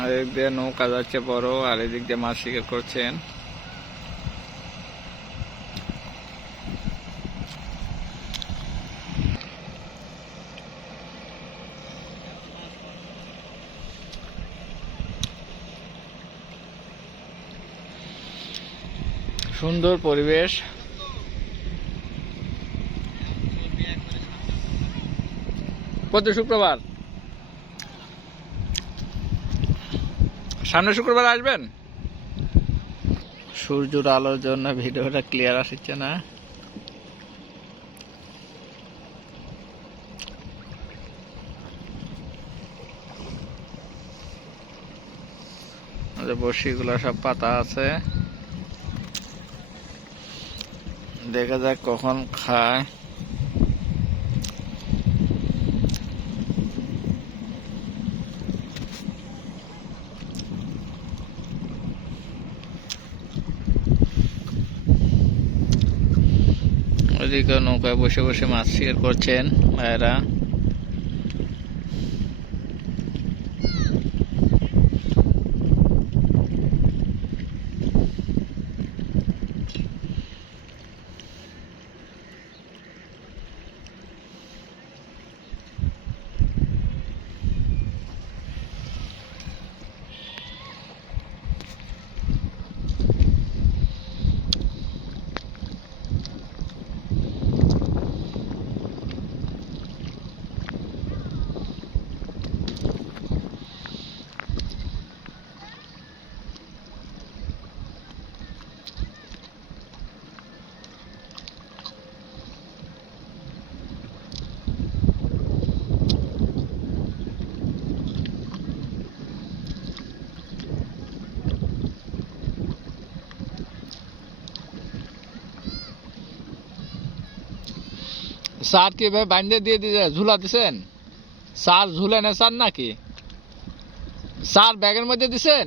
আর এদিক দিয়ে নৌকা যাচ্ছে বড়, আর এদিক দিয়ে মাছ শিকার করছেন। সুন্দর পরিবেশ। প্রতি শুক্রবার, সামনে শুক্রবার আসবেন। সূর্যের আলোর জন্য ভিডিওটা ক্লিয়ার আসছে না। বড়শিগুলো সব পাতা আছে, দেখা যাক কখন খায়। ওদিকে নৌকায় বসে বসে মাছ শিকার করছেন ভাইয়েরা। সার কি ভাই বাইন্দে দিয়ে দিয়ে ঝুলা দিছেন? সার ঝুলে না সার নাকি? সার ব্যাগের মধ্যে দিছেন?